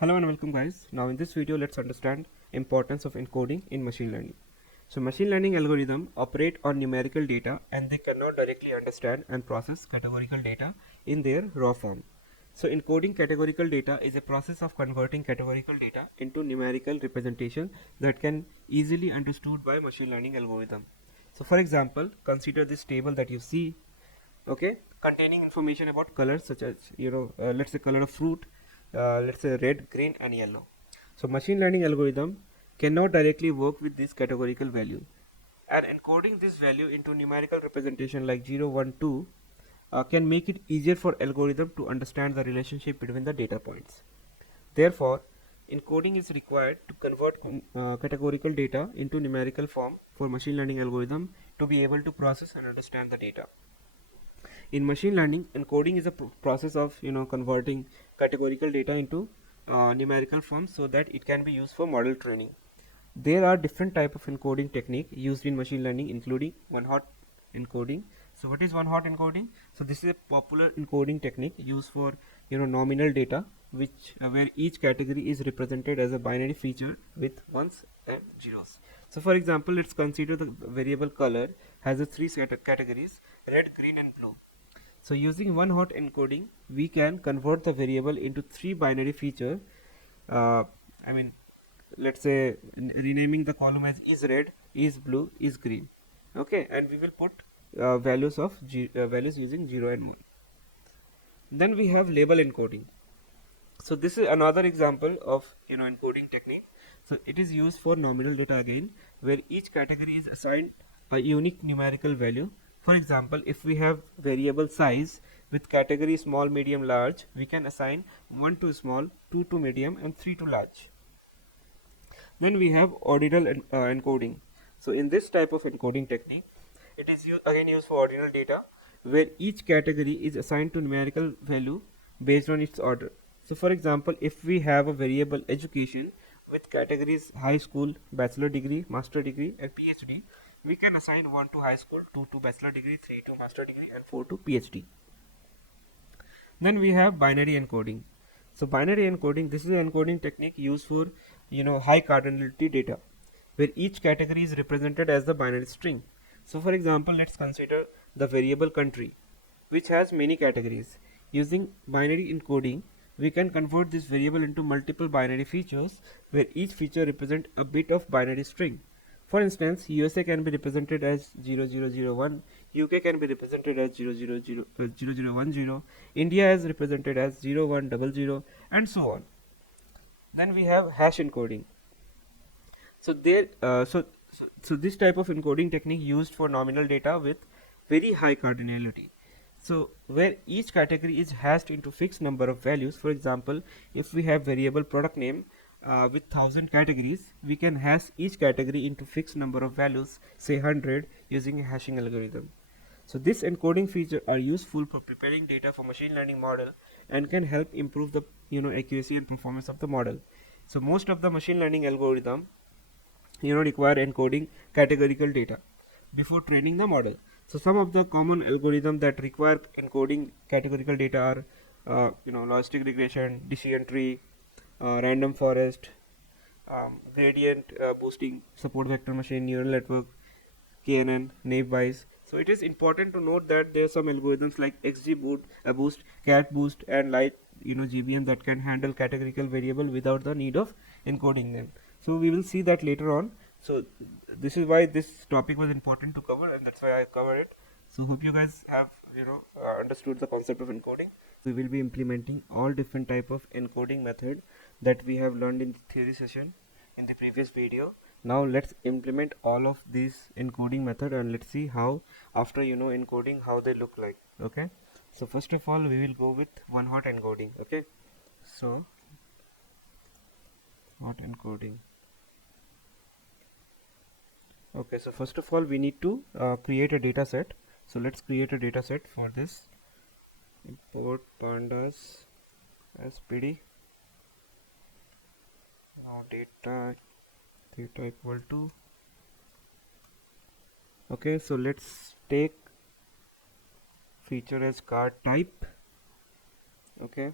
Hello and welcome guys. Now in this video let's understand importance of encoding in machine learning. So machine learning algorithms operate on numerical data and they cannot directly understand and process categorical data in their raw form. So encoding categorical data is a process of converting categorical data into numerical representation that can easily understood by machine learning algorithm. So for example, consider this table that you see, okay, containing information about colors such as let's say color of fruit, let's say red, green and yellow. So machine learning algorithm cannot directly work with this categorical value, and encoding this value into numerical representation like 0 1 2 can make it easier for algorithm to understand the relationship between the data points. Therefore, encoding is required to convert categorical data into numerical form for machine learning algorithm to be able to process and understand the data. In machine learning, encoding is a process of converting categorical data into numerical form so that it can be used for model training. There are different type of encoding technique used in machine learning, including one-hot encoding. So what is one-hot encoding? So this is a popular encoding technique used for nominal data, which where each category is represented as a binary feature with ones and zeros. So for example, let's consider the variable color has a three categories: red, green and blue. So using one hot encoding, we can convert the variable into three binary feature. Uh, I mean, let's say renaming the column as is red, is blue, is green. Okay, and we will put values using 0 and 1. Then we have label encoding. So this is another example of encoding technique. So it is used for nominal data again, where each category is assigned a unique numerical value. For example, if we have variable size with category small, medium, large, we can assign 1 to small, 2 to medium and 3 to large. Then we have ordinal encoding. So in this type of encoding technique, it is again used for ordinal data, where each category is assigned to numerical value based on its order. So for example, if we have a variable education with categories high school, bachelor degree, master degree and PhD, we can assign 1 to high school, 2 to bachelor degree, 3 to master degree and 4 to PhD. Then we have binary encoding. So binary encoding, this is an encoding technique used for high cardinality data, where each category is represented as the binary string. So for example, let's consider the variable country, which has many categories. Using binary encoding, we can convert this variable into multiple binary features, where each feature represents a bit of binary string. For instance, USA can be represented as 0001, UK can be represented as 0010, India is represented as 0100, and so on. Then we have hash encoding. So this type of encoding technique used for nominal data with very high cardinality. So where each category is hashed into fixed number of values. For example, if we have variable product name with 1000 categories, we can hash each category into fixed number of values, say 100, using a hashing algorithm. So this encoding feature are useful for preparing data for machine learning model and can help improve the accuracy and performance of the model. So most of the machine learning algorithm require encoding categorical data before training the model. So some of the common algorithms that require encoding categorical data are logistic regression, decision tree, random forest, gradient boosting, support vector machine, neural network, KNN, naive Bayes. So it is important to note that there are some algorithms like XGBoost, CatBoost, and Light, GBM that can handle categorical variable without the need of encoding them. So we will see that later on. So this is why this topic was important to cover, and that's why I covered it. So hope you guys have understood the concept of encoding. We will be implementing all different type of encoding method that we have learned in the theory session in the previous video. Now let's implement all of these encoding method and let's see how after encoding how they look like. Okay, so first of all we will go with one hot encoding. Okay, so hot encoding. Okay, so first of all we need to create a data set. So let's create a data set. For this, import pandas as pd. Now data theta equal to, okay, so let's take feature as card type. Okay,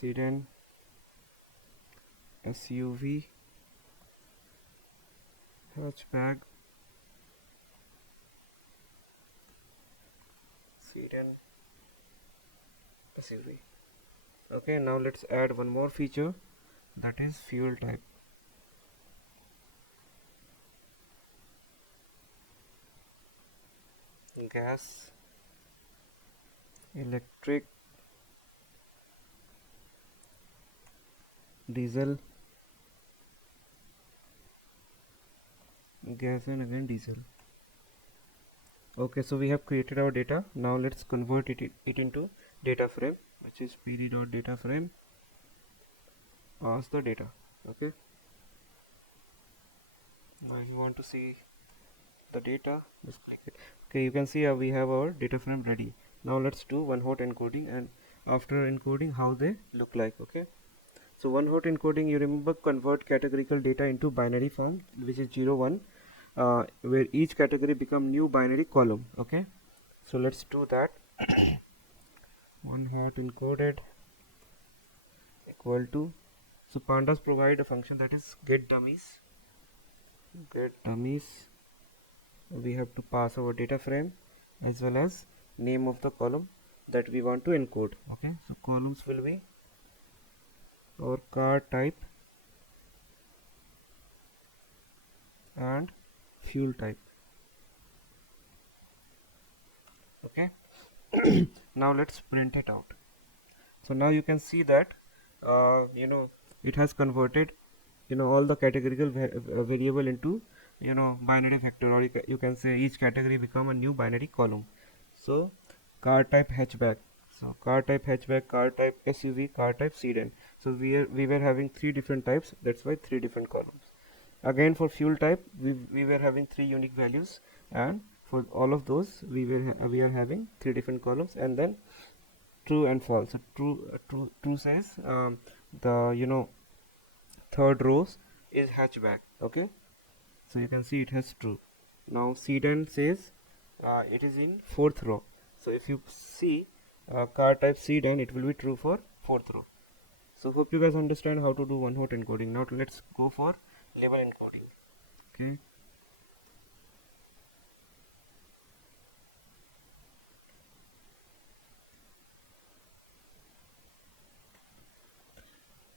sedan, SUV, hatchback, sedan, SUV. Okay, now let's add one more feature, that is fuel type. Gas, electric, diesel, gas, and again diesel. Okay, so we have created our data. Now let's convert it into data frame, which is pd.data frame as the data. Okay, now if you want to see the data, just click it. Okay, you can see we have our data frame ready. Now let's do one hot encoding, and after encoding how they look like. Okay, so one hot encoding, you remember, convert categorical data into binary form, which is 0 1, where each category become new binary column. Okay, so let's do that. One hot encoded equal to, so pandas provide a function that is get dummies. We have to pass our data frame as well as name of the column that we want to encode. Okay, so columns will be our car type and fuel type. Okay, now let's print it out. So now you can see that it has converted all the categorical variable into binary vector, or you can say each category become a new binary column. So car type hatchback, so car type hatchback, car type SUV, car type sedan. So we were having three different types, that's why three different columns. Again for fuel type, we were having three unique values, and for all of those we are having three different columns, and then true and false. So true says the third row is hatchback. Okay, so you can see it has true. Now sedan says it is in fourth row. So if you see car type sedan, it will be true for fourth row. So hope you guys understand how to do one hot encoding. Now let's go for label encoding. Okay,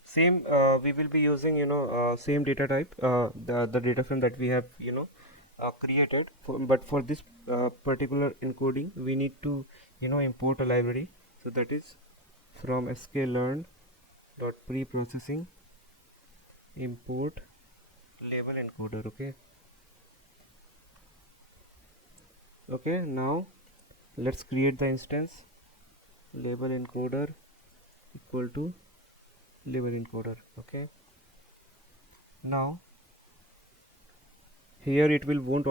same we will be using same data type, the data frame that we have created but for this particular encoding we need to import a library. So that is from sklearn dot preprocessing import label encoder. Okay, now let's create the instance label encoder equal to label encoder. Okay, now here it will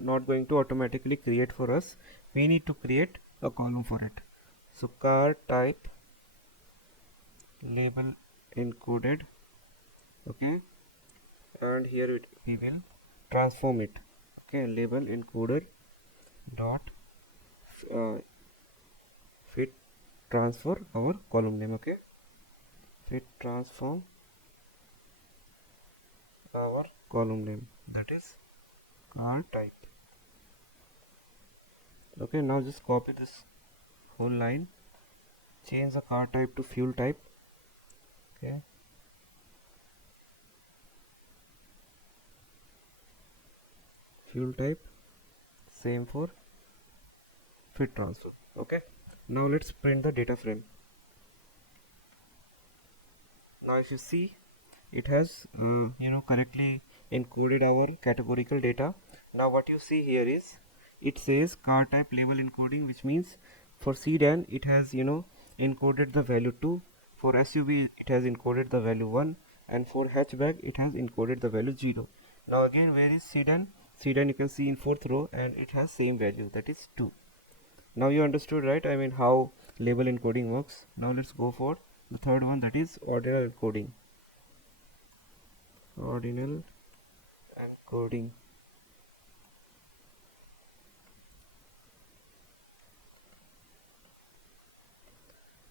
not going to automatically create for us. We need to create a column for it. So car type label encoded. Okay, and here we will transform it. Okay, label encoder dot uh, fit transfer our column name. Okay, fit transform our column name, that is car type. Okay, now just copy this whole line, change the car type to fuel type. Okay, fuel type, same for fit transfer. Okay, now let's print the data frame. Now if you see, it has correctly encoded our categorical data. Now what you see here is it says car type label encoding, which means for sedan it has encoded the value 2, for SUV it has encoded the value 1, and for hatchback it has encoded the value 0. Now again, where is sedan you can see in fourth row, and it has same value, that is 2. Now you understood, right? I mean, how label encoding works. Now let's go for the third one, that is ordinal encoding. Ordinal encoding.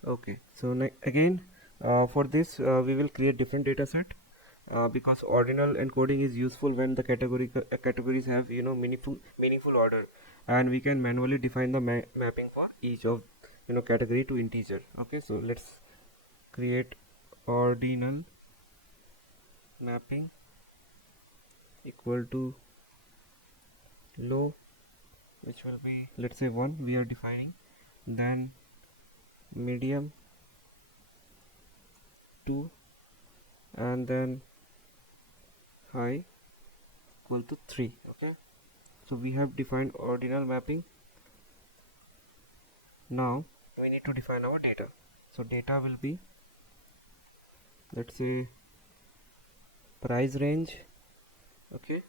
Okay, so again For this we will create different data set, because ordinal encoding is useful when the categories have meaningful order, and we can manually define the mapping for each of category to integer. Okay, so let's create ordinal mapping equal to low, which will be, let's say, 1 we are defining, then medium 2, and then high equal to 3. Okay, so we have defined ordinal mapping. Now we need to define our data. So data will be, let's say, price range, okay,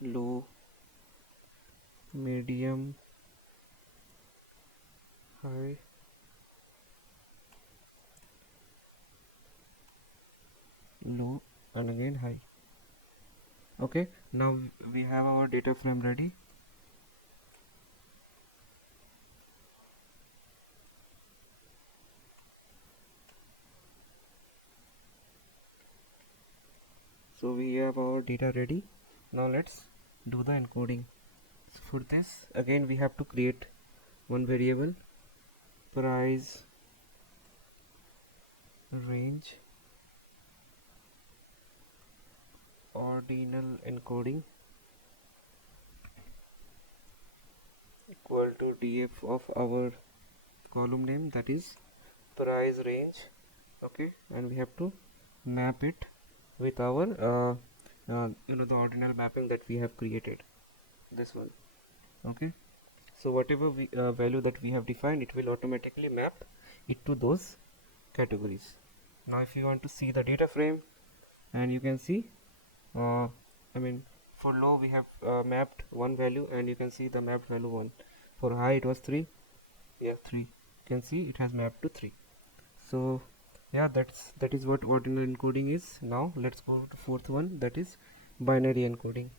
low, medium, high, low, and again high. Okay, now we have our data frame ready. So we have our data ready. Now let's do the encoding. So for this, again we have to create one variable, price range ordinal encoding equal to df of our column name, that is price range. Okay, and we have to map it with our the ordinal mapping that we have created, this one. Okay, so whatever value that we have defined, it will automatically map it to those categories. Now if you want to see the data frame, and you can see for low we have mapped one value, and you can see the mapped value 1. For high it was 3. Yeah, 3. You can see it has mapped to 3. So yeah, that is what ordinal encoding is. Now let's go to fourth one, that is binary encoding.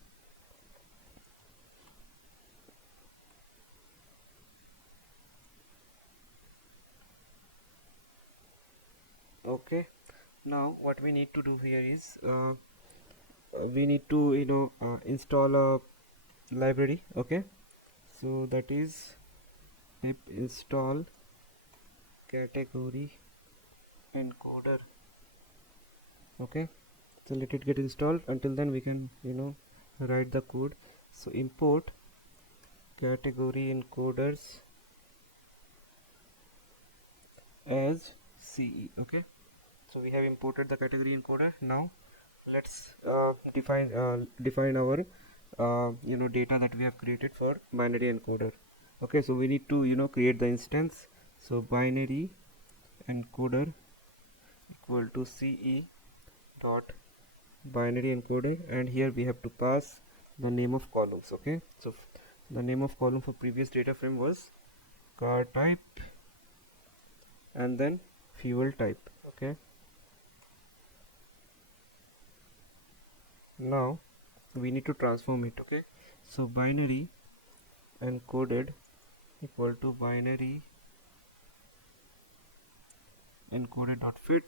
Okay, now what we need to do here is we need to install a library. Okay, so that is pip install category encoder. Okay, so let it get installed. Until then we can write the code. So import category encoders as CE. Okay, so we have imported the category encoder. Now let's define our data that we have created for binary encoder. Okay, so we need to create the instance. So binary encoder equal to CE dot binary encoder, and here we have to pass the name of columns. Okay, so the name of column for previous data frame was car type and then fuel type. Okay, now we need to transform it. Okay, so binary encoded equal to binary encoded dot fit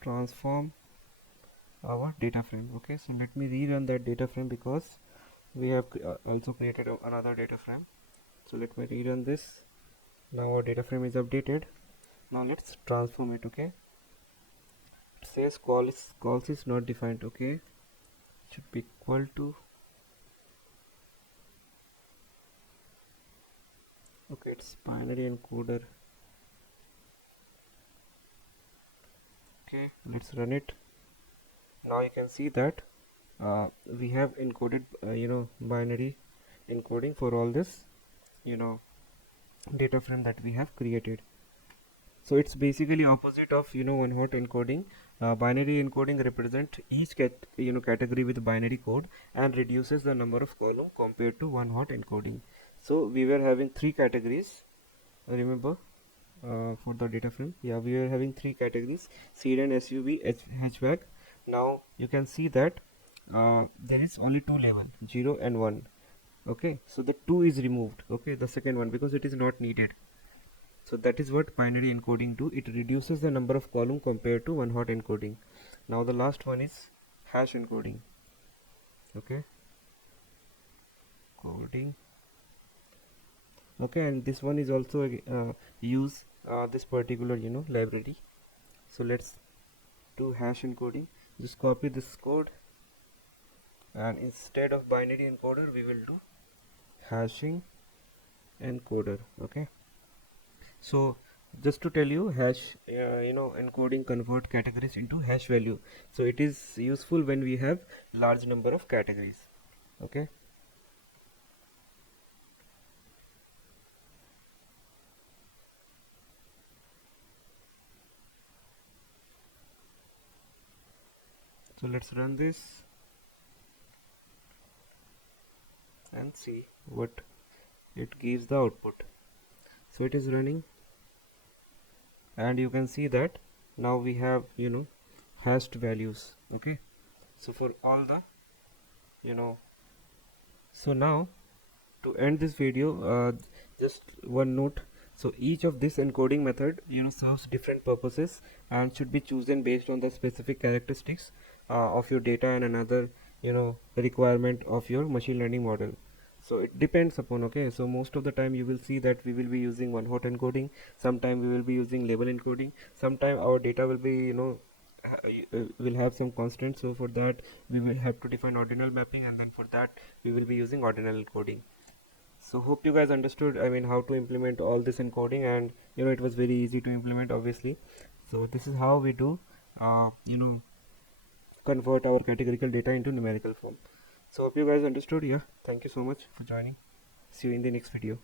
transform our data frame. Okay, so let me rerun that data frame because we have also created another data frame. So let me rerun this. Now our data frame is updated. Now let's transform it. Okay, it says calls is not defined. Okay, it should be equal to, okay, it's binary encoder. Okay, let's run it. Now you can see that we have encoded binary encoding for all this data frame that we have created. So it's basically opposite of one hot encoding. Binary encoding represent each category with binary code and reduces the number of column compared to one hot encoding. So we were having 3 categories, remember, for the data frame. Yeah, we were having 3 categories: sedan, SUV, hatchback. Now you can see that there is only 2 level, 0 and 1. Okay, so the 2 is removed. Okay, the second one, because it is not needed. So that is what binary encoding do. It reduces the number of column compared to one hot encoding. Now the last one is hash encoding. Okay, coding. Okay, and this one is also use this particular library. So let's do hash encoding. Just copy this code, and instead of binary encoder we will do hashing encoder. Okay, so just to tell you, hash encoding convert categories into hash value, so it is useful when we have large number of categories. Okay, so let's run this and see what it gives the output. So it is running, and you can see that now we have hashed values. Okay, so for all the you know so now to end this video, just one note. So each of this encoding method serves different purposes and should be chosen based on the specific characteristics of your data and another requirement of your machine learning model. So it depends upon. Okay, so most of the time you will see that we will be using one hot encoding, sometime we will be using label encoding, sometime our data will be will have some constants, so for that we will have to define ordinal mapping, and then for that we will be using ordinal encoding. So hope you guys understood, I mean, how to implement all this encoding, and it was very easy to implement, obviously. So this is how we do convert our categorical data into numerical form. So hope you guys understood. Yeah, thank you so much for joining. See you in the next video.